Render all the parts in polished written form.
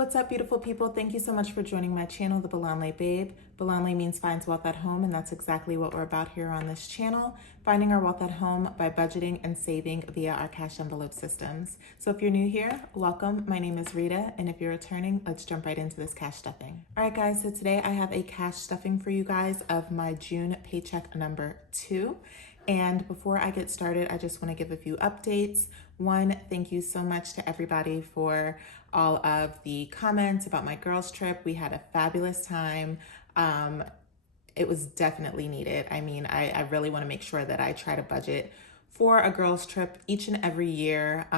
what's up, beautiful people? Thank you so much for joining my channel, The Balanle Babe. Balanle means finds wealth at home, and that's exactly what we're about here on this channel, finding our wealth at home by budgeting and saving via our cash envelope systems. So if you're new here, welcome. My name is Rita, and if you're returning, let's jump right into this cash stuffing. All right, guys, so today I have a cash stuffing for you guys of my June paycheck number 2. And before I get started, I just want to give a few updates. One, thank you so much to everybody for all of the comments about my girls trip. We had a fabulous time. It was definitely needed. I mean, I really want to make sure that I try to budget for a girls trip each and every year,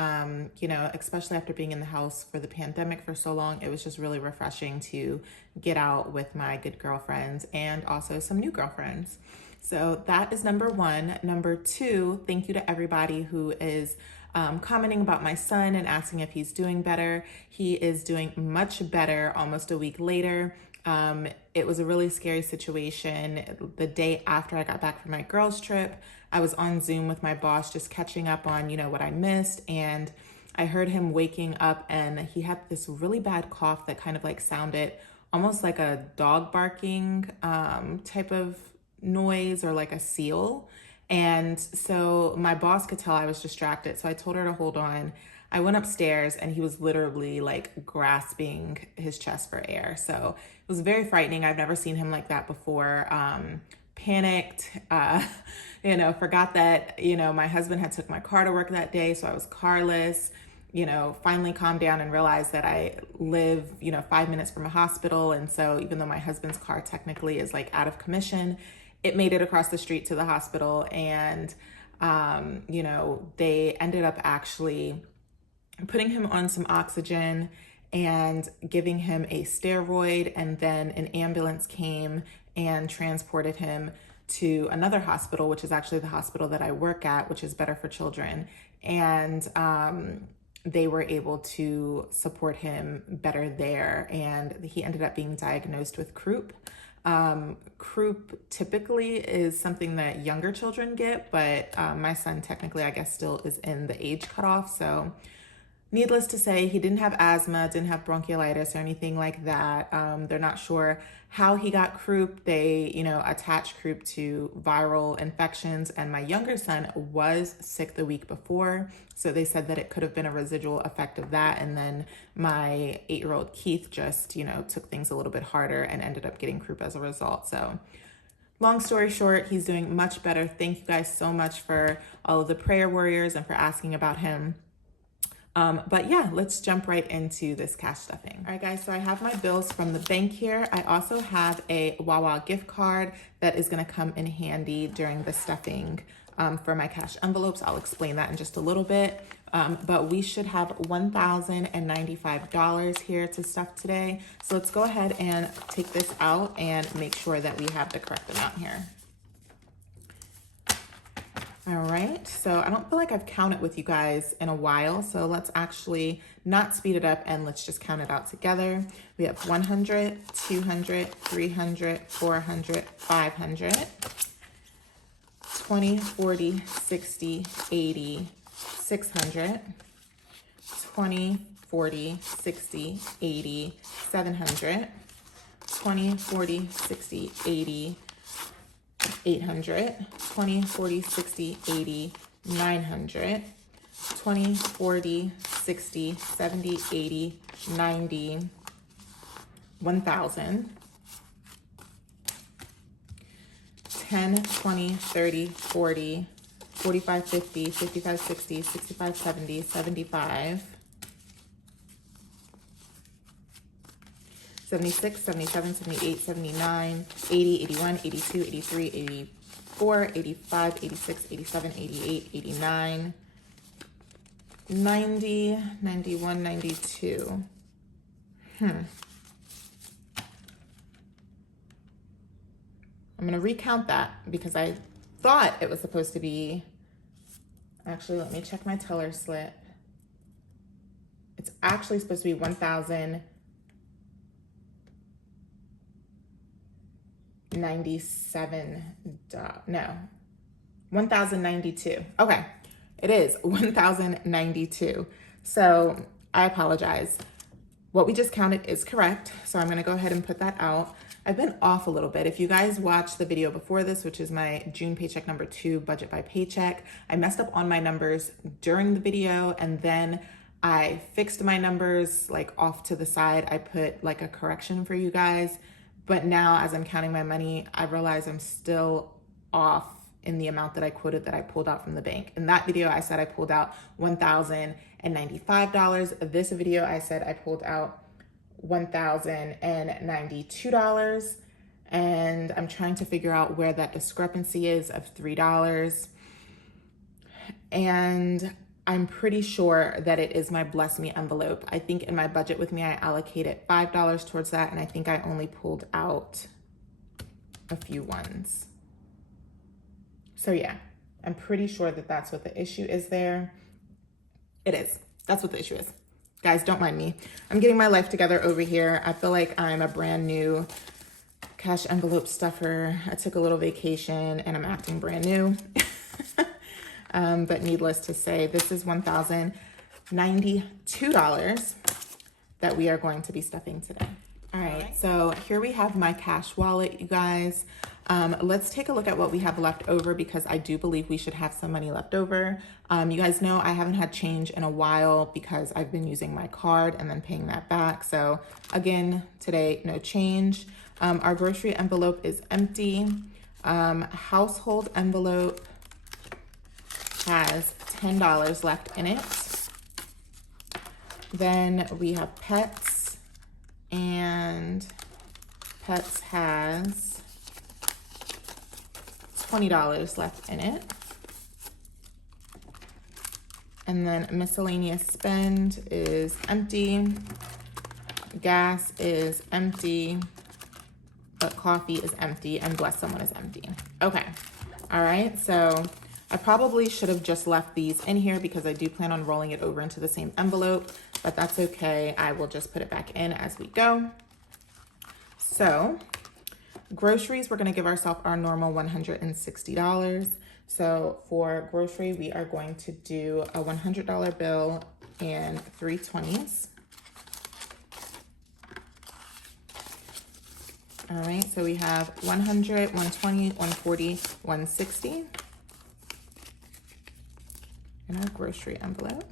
you know, especially after being in the house for the pandemic for so long. It was just really refreshing to get out with my good girlfriends and also some new girlfriends. So that is number one. Number two, thank you to everybody who is commenting about my son and asking if he's doing better. He is doing much better almost a week later. It was a really scary situation. The day after I got back from my girls trip, I was on Zoom with my boss just catching up on, you know, what I missed. And I heard him waking up and he had this really bad cough that kind of like sounded almost like a dog barking type of noise or like a seal. And so my boss could tell I was distracted. So I told her to hold on. I went upstairs and he was literally like grasping his chest for air. So it was very frightening. I've never seen him like that before. Panicked, you know, forgot that, you know, my husband had took my car to work that day. So I was carless, you know, finally calmed down and realized that I live, you know, 5 minutes from a hospital. And so even though my husband's car technically is like out of commission, it made it across the street to the hospital. And, you know, they ended up actually putting him on some oxygen and giving him a steroid. And then an ambulance came and transported him to another hospital, which is actually the hospital that I work at, which is Better for Children. And they were able to support him better there. And he ended up being diagnosed with croup. Croup typically is something that younger children get, but my son technically, I guess, still is in the age cutoff. So needless to say, he didn't have asthma, didn't have bronchiolitis or anything like that. They're not sure how he got croup. They, you know, attach croup to viral infections. And my younger son was sick the week before. So they said that it could have been a residual effect of that. And then my 8-year-old Keith just, you know, took things a little bit harder and ended up getting croup as a result. So long story short, he's doing much better. Thank you guys so much for all of the prayer warriors and for asking about him. But yeah, let's jump right into this cash stuffing. All right, guys, so I have my bills from the bank here. I also have a Wawa gift card that is going to come in handy during the stuffing for my cash envelopes. I'll explain that in just a little bit. But we should have $1,095 here to stuff today. So let's go ahead and take this out and make sure that we have the correct amount here. All right, so I don't feel like I've counted with you guys in a while, so let's actually not speed it up and let's just count it out together. We have 100, 200, 300, 400, 500, 20, 40, 60, 80, 600, 20, 40, 60, 80, 700, 20, 40, 60, 80, 800, 20, 40, 60, 80, 900, 20, 40, 60, 70, 80, 90, 1,000, 10, 20, 30, 40, 45, 50, 55, 60, 65, 70, 75, 76, 77, 78, 79, 80, 81, 82, 83, 84, 85, 86, 87, 88, 89, 90, 91, 92. I'm going to recount that because I thought it was supposed to be, actually, let me check my teller slip. It's actually supposed to be 1,092. Okay, it is 1,092. So I apologize. what we just counted is correct. So I'm gonna go ahead and put that out. I've been off a little bit. If you guys watched the video before this, which is my June paycheck number 2, budget by paycheck, I messed up on my numbers during the video, and then I fixed my numbers like off to the side. I put like a correction for you guys. But now as I'm counting my money, I realize I'm still off in the amount that I quoted that I pulled out from the bank. In that video, I said I pulled out $1,095. This video, I said I pulled out $1,092. And I'm trying to figure out where that discrepancy is of $3. And I'm pretty sure that it is my Bless Me envelope. I think in my budget with me, I allocated $5 towards that, and I think I only pulled out a few ones. So yeah, I'm pretty sure that that's what the issue is there. It is. That's what the issue is. Guys, don't mind me. I'm getting my life together over here. I feel like I'm a brand new cash envelope stuffer. I took a little vacation and I'm acting brand new. But needless to say, this is $1,092 that we are going to be stuffing today. All right, so here we have my cash wallet, you guys. Let's take a look at what we have left over, because I do believe we should have some money left over. You guys know I haven't had change in a while because I've been using my card and then paying that back. So again, today, no change. Our grocery envelope is empty. Household envelope has $10 left in it. Then we have pets, and pets has $20 left in it. And then miscellaneous spend is empty. Gas is empty, but coffee is empty, and Bless Someone is empty. Okay, all right, so I probably should have just left these in here because I do plan on rolling it over into the same envelope, but that's okay. I will just put it back in as we go. So groceries, we're gonna give ourselves our normal $160. So for grocery, we are going to do a $100 bill and 3 20s. All right, so we have 100, 120, 140, 160 in our grocery envelope.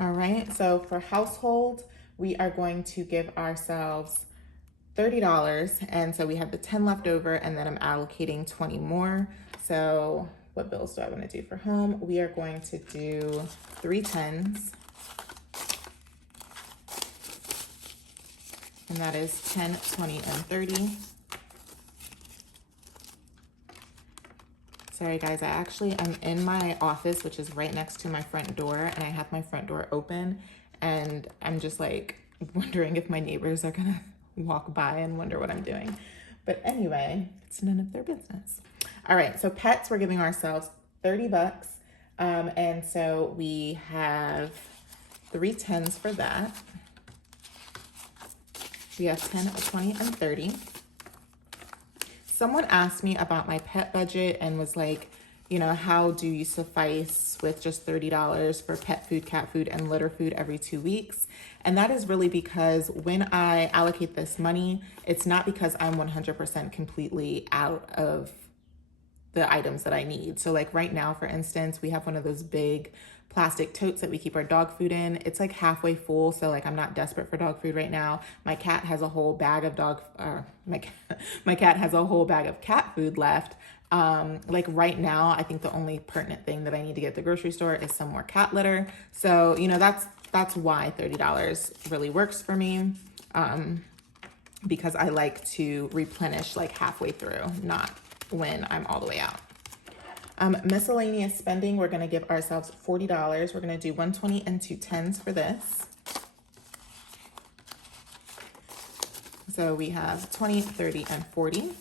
All right, so for household, we are going to give ourselves $30. And so we have the 10 left over, and then I'm allocating 20 more. So what bills do I want to do for home? We are going to do 3 10s. And that is 10, 20, and 30. Sorry guys, I'm in my office, which is right next to my front door, and I have my front door open, and I'm just like wondering if my neighbors are gonna walk by and wonder what I'm doing. But anyway, it's none of their business. All right, so pets, we're giving ourselves $30. And so we have 3 10s for that. We have 10, 20, and 30. Someone asked me about my pet budget and was like, you know, how do you suffice with just $30 for pet food, cat food, and litter food every 2 weeks? And that is really because when I allocate this money, it's not because I'm 100% completely out of the items that I need. So like right now, for instance, we have one of those big plastic totes that we keep our dog food in. It's like halfway full, so like I'm not desperate for dog food right now. My cat has a whole bag of my cat has a whole bag of cat food left. Like right now, I think the only pertinent thing that I need to get at the grocery store is some more cat litter. So, you know, that's why $30 really works for me. Because I like to replenish like halfway through, not when I'm all the way out. Miscellaneous spending, we're gonna give ourselves $40. We're gonna do 120 and 2 10s for this. So we have 20, 30, and 40.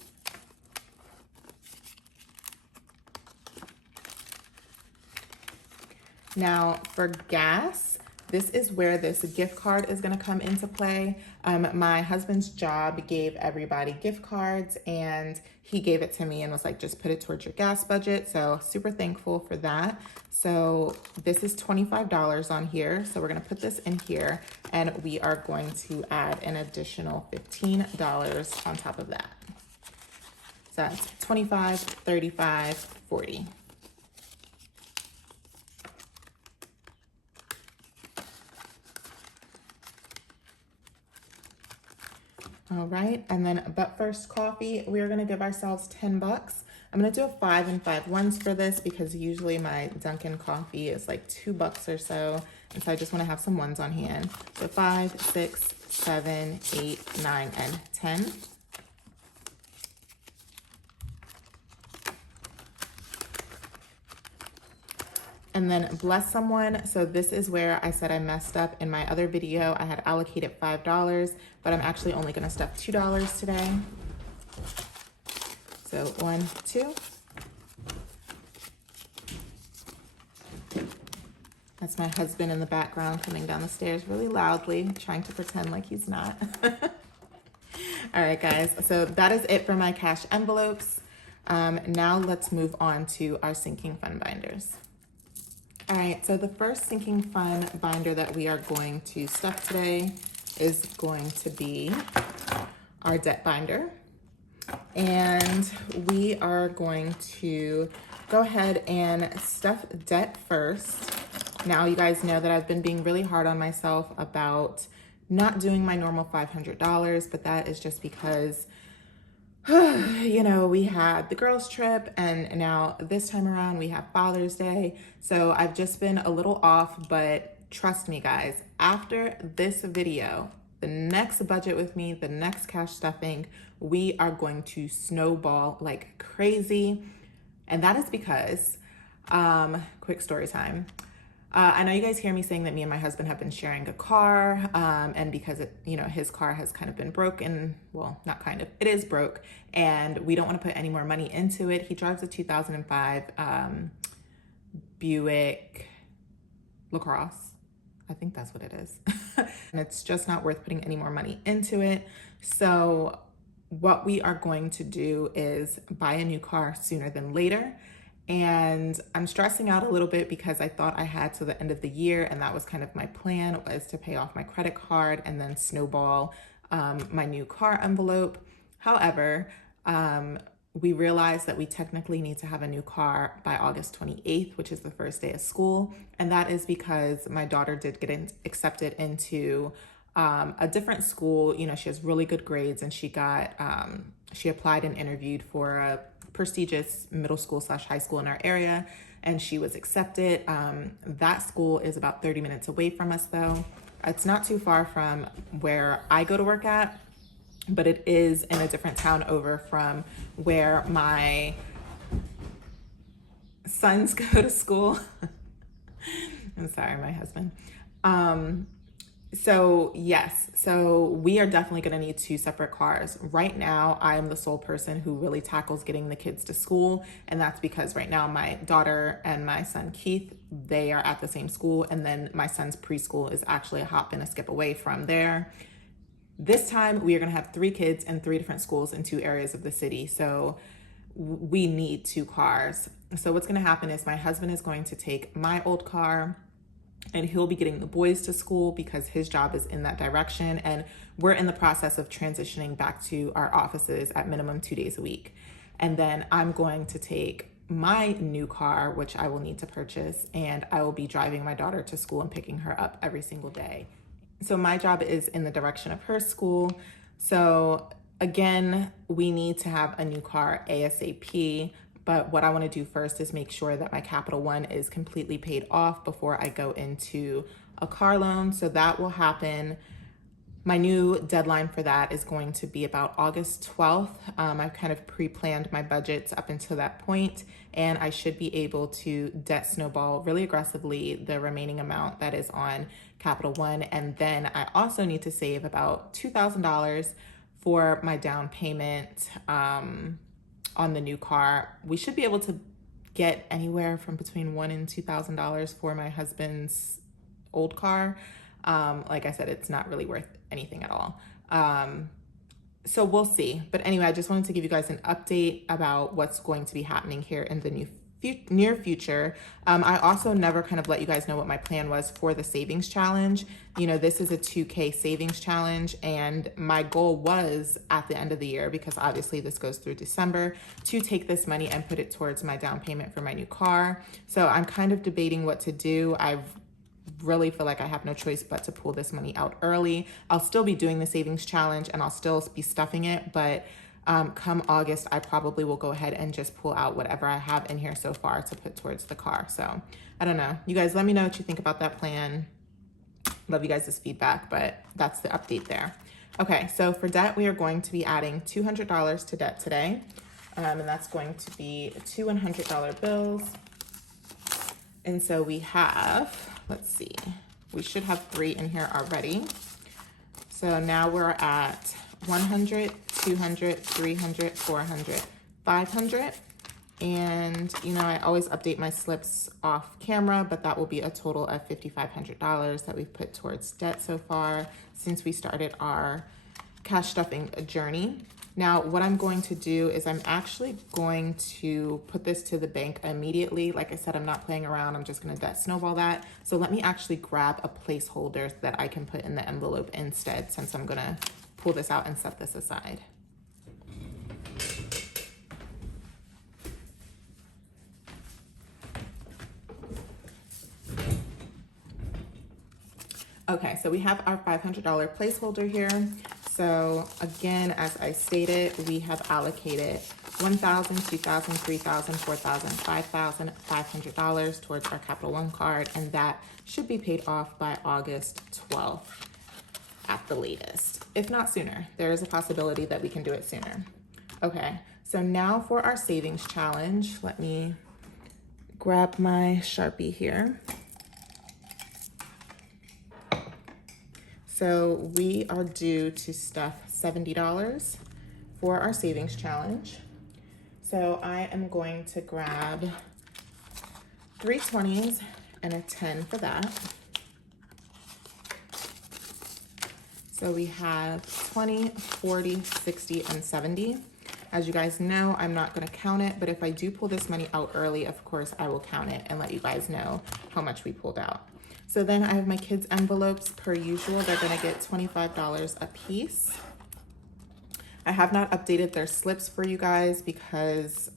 Now for gas, this is where this gift card is going to come into play. My husband's job gave everybody gift cards, and he gave it to me and was like, just put it towards your gas budget. So super thankful for that. So this is $25 on here. So we're going to put this in here, and we are going to add an additional $15 on top of that. So that's 25, 35, 40. All right, and then but first coffee, we're gonna give ourselves 10 bucks. I'm gonna do a 5 and 5 ones for this because usually my Dunkin' coffee is like $2 or so. And so I just wanna have some ones on hand. So 5, 6, 7, 8, 9, and 10. And then bless someone. So this is where I said I messed up in my other video. I had allocated $5, but I'm actually only gonna stuff $2 today. So 1, 2. That's my husband in the background coming down the stairs really loudly, trying to pretend like he's not. All right, guys, so that is it for my cash envelopes. Now let's move on to our sinking fund binders. All right, so the first sinking fund binder that we are going to stuff today is going to be our debt binder. And we are going to go ahead and stuff debt first. Now, you guys know that I've been being really hard on myself about not doing my normal $500, but that is just because you know, we had the girls' trip, and now this time around we have Father's Day. So I've just been a little off, but trust me, guys, after this video, the next budget with me, the next cash stuffing, we are going to snowball like crazy. And that is because, quick story time. I know you guys hear me saying that me and my husband have been sharing a car, and because his car has kind of been broken, well, not kind of, it is broke, and we don't want to put any more money into it. He drives a 2005 Buick LaCrosse. I think that's what it is. And it's just not worth putting any more money into it. So what we are going to do is buy a new car sooner than later. And I'm stressing out a little bit because I thought I had to the end of the year, and that was kind of my plan, was to pay off my credit card and then snowball my new car envelope. However, we realized that we technically need to have a new car by August 28th, which is the first day of school. And that is because my daughter did get accepted into a different school. You know, she has really good grades, and she applied and interviewed for a prestigious middle school / high school in our area, and she was accepted. That school is about 30 minutes away from us, though. It's not too far from where I go to work at, but it is in a different town over from where my sons go to school. I'm sorry, my husband. So yes, so we are definitely going to need 2 separate cars. Right now, I am the sole person who really tackles getting the kids to school. And that's because right now my daughter and my son Keith, they are at the same school. And then my son's preschool is actually a hop and a skip away from there. This time we are going to have 3 kids in 3 different schools in 2 areas of the city. So we need 2 cars. So what's going to happen is my husband is going to take my old car, and he'll be getting the boys to school because his job is in that direction. And we're in the process of transitioning back to our offices at minimum 2 days a week. And then I'm going to take my new car, which I will need to purchase, and I will be driving my daughter to school and picking her up every single day. So my job is in the direction of her school. So again, we need to have a new car ASAP. But what I want to do first is make sure that my Capital One is completely paid off before I go into a car loan. So that will happen. My new deadline for that is going to be about August 12th. I've kind of pre-planned my budgets up until that point, and I should be able to debt snowball really aggressively the remaining amount that is on Capital One. And then I also need to save about $2,000 for my down payment on the new car. We should be able to get anywhere from between $1,000 and $2,000 for my husband's old car. Like I said, it's not really worth anything at all. So we'll see. But anyway, I just wanted to give you guys an update about what's going to be happening here in the near future. I also never kind of let you guys know what my plan was for the savings challenge. You know, this is a 2K savings challenge, and my goal was at the end of the year, because obviously this goes through December, to take this money and put it towards my down payment for my new car. So I'm kind of debating what to do. I really feel like I have no choice but to pull this money out early. I'll still be doing the savings challenge and I'll still be stuffing it, but come August, I probably will go ahead and just pull out whatever I have in here so far to put towards the car. So I don't know. You guys let me know what you think about that plan. Love you guys' feedback, but that's the update there. Okay, so for debt, we are going to be adding $200 to debt today. And that's going to be 2 $100 bills. And so we have, let's see, we should have 3 in here already. So now we're at 100, 200, 300, 400, 500. And, you know, I always update my slips off camera, but that will be a total of $5,500 that we've put towards debt so far since we started our cash stuffing journey. Now, what I'm going to do is I'm actually going to put this to the bank immediately. Like I said, I'm not playing around. I'm just going to debt snowball that. So let me actually grab a placeholder that I can put in the envelope instead, since I'm going to pull this out and set this aside. Okay, so we have our $500 placeholder here. So again, as I stated, we have allocated $1,000, $2,000, $3,000, $4,000, $5,000, $500 towards our Capital One card, and that should be paid off by August 12th at the latest, if not sooner. There is a possibility that we can do it sooner. Okay, so now for our savings challenge, let me grab my Sharpie here. So we are due to stuff $70 for our savings challenge. So I am going to grab 3 20s and a 10 for that. So we have 20, 40, 60, and 70. As you guys know, I'm not gonna count it, but if I do pull this money out early, of course I will count it and let you guys know how much we pulled out. So then I have my kids' envelopes per usual. They're gonna get $25 a piece. I have not updated their slips for you guys because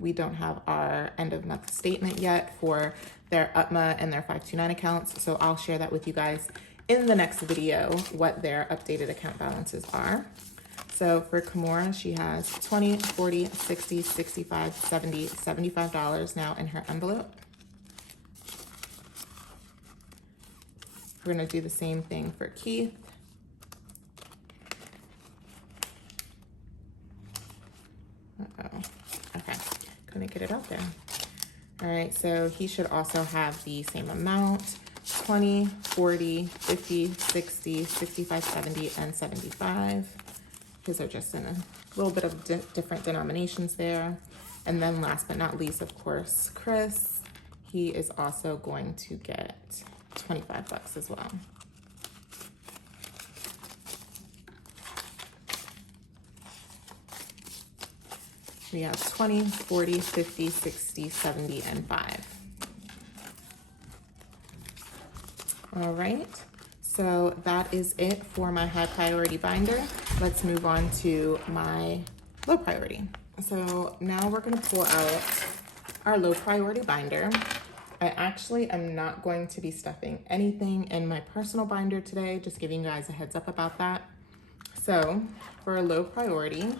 we don't have our end of month statement yet for their UTMA and their 529 accounts. So I'll share that with you guys in the next video, what their updated account balances are. So for Kimora, she has 20, 40, 60, 65, 70, $75 now in her envelope. We're gonna do the same thing for Keith. Uh-oh, okay, couldn't get it out there. All right, so he should also have the same amount, 20, 40, 50, 60, 65, 70, and 75. His are just in a little bit of different denominations there. And then last but not least, of course, Chris, he is also going to get $25 as well. We have 20, 40, 50, 60, 70, and 5. All right, so that is it for my high priority binder. Let's move on to my low priority. So now we're gonna pull out our low priority binder. I actually am not going to be stuffing anything in my personal binder today, just giving you guys a heads up about that. So for a low priority,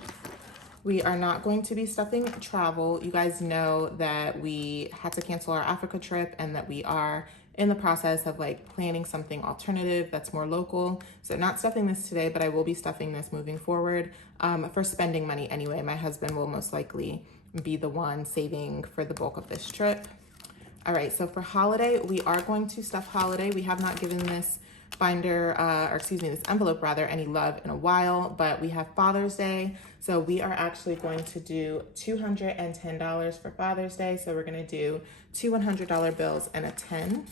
we are not going to be stuffing travel. You guys know that we had to cancel our Africa trip and that we are in the process of like planning something alternative that's more local. So not stuffing this today, but I will be stuffing this moving forward for spending money anyway. My husband will most likely be the one saving for the bulk of this trip. All right, so for holiday, we are going to stuff holiday. We have not given this binder, or excuse me, this envelope rather, any love in a while, but we have Father's Day. So we are actually going to do $210 for Father's Day. So we're gonna do 2 $100 bills and a 10.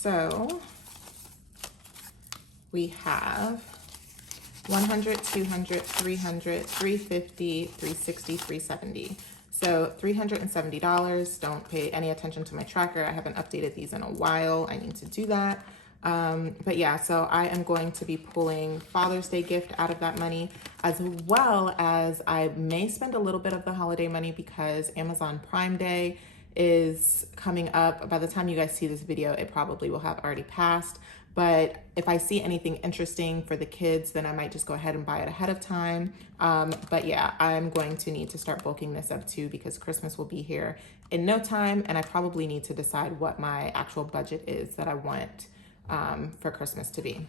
So we have 100, 200, 300, 350, 360, 370. So $370. Don't pay any attention to my tracker. I haven't updated these in a while. I need to do that. But yeah, so I am going to be pulling Father's Day gift out of that money, as well as I may spend a little bit of the holiday money because Amazon Prime Day is coming up. By the time you guys see this video, it probably will have already passed. But if I see anything interesting for the kids, then I might just go ahead and buy it ahead of time. But yeah, I'm going to need to start bulking this up too because Christmas will be here in no time. And I probably need to decide what my actual budget is that I want for Christmas to be.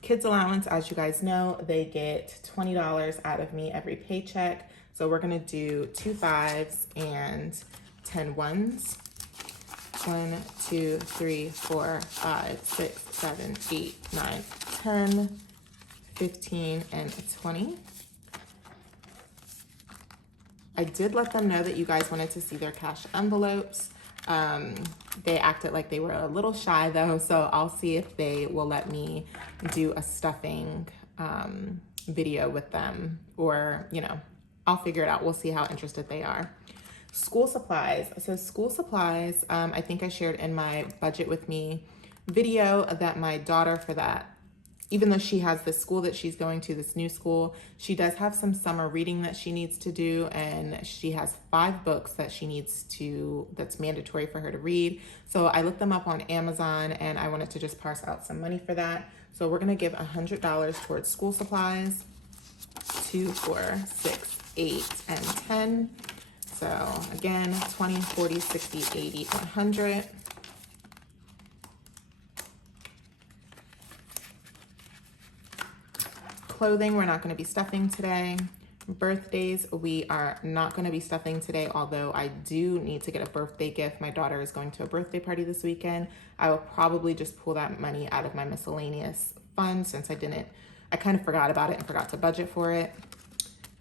Kids allowance, as you guys know, they get $20 out of me every paycheck. So we're gonna do 2 5s and 10 1s. 1, 2, 3, 4, 5, 6, 7, 8, 9, 10, 15, and 20. I did let them know that you guys wanted to see their cash envelopes. They acted like they were a little shy though, so I'll see if they will let me do a stuffing video with them, or, you know, I'll figure it out. We'll see how interested they are. School supplies. So school supplies, I think I shared in my budget with me video that my daughter, for that, even though she has this school that she's going to, this new school, she does have some summer reading that she needs to do, and she has 5 books that she needs to, that's mandatory for her to read. So I looked them up on Amazon and I wanted to just parse out some money for that. So we're gonna give $100 towards school supplies. 2, 4, 6, 8, and 10. So again, 20, 40, 60, 80, 100. Clothing, we're not going to be stuffing today. Birthdays, we are not going to be stuffing today, although I do need to get a birthday gift. My daughter is going to a birthday party this weekend. I will probably just pull that money out of my miscellaneous fund since I kind of forgot about it and forgot to budget for it.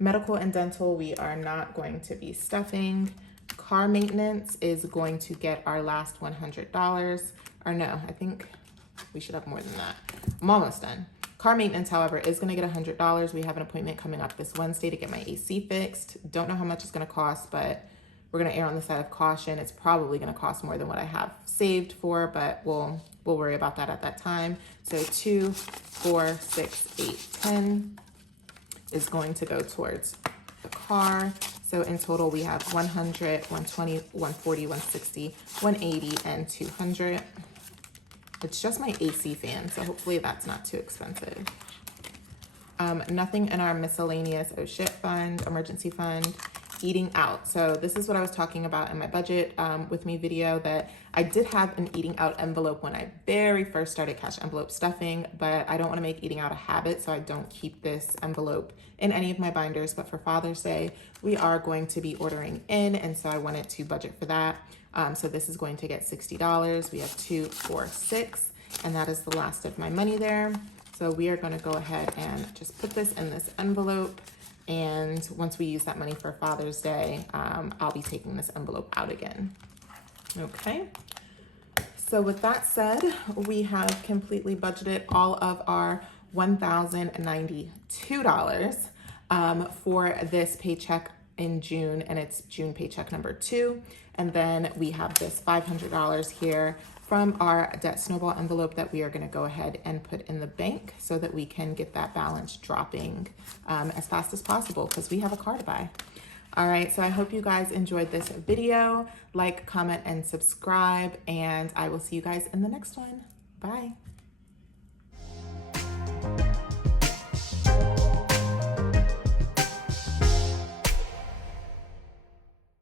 Medical and dental, we are not going to be stuffing. Car maintenance is going to get our last $100. Or no, I think we should have more than that. I'm almost done. Car maintenance, however, is going to get $100. We have an appointment coming up this Wednesday to get my AC fixed. Don't know how much it's going to cost, but we're going to err on the side of caution. It's probably going to cost more than what I have saved for, but we'll worry about that at that time. So 2, 4, 6, 8, 10 is going to go towards the car. So in total, we have 100, 120, 140, 160, 180, and 200. It's just my AC fan, so hopefully that's not too expensive. Nothing in our miscellaneous oh shit fund, emergency fund. Eating out. So this is what I was talking about in my budget with me video, that I did have an eating out envelope when I very first started cash envelope stuffing, but I don't want to make eating out a habit, so I don't keep this envelope in any of my binders. But for Father's Day, we are going to be ordering in, and so I wanted to budget for that. So this is going to get $60. We have 2, 4, 6, and that is the last of my money there. So we are going to go ahead and just put this in this envelope. And once we use that money for Father's Day, I'll be taking this envelope out again. Okay. So with that said, we have completely budgeted all of our $1,092 for this paycheck in June, and it's June paycheck number 2. And then we have this $500 here from our debt snowball envelope that we are going to go ahead and put in the bank so that we can get that balance dropping as fast as possible, because we have a car to buy. All right, so I hope you guys enjoyed this video. Like, comment, and subscribe, and I will see you guys in the next one. Bye.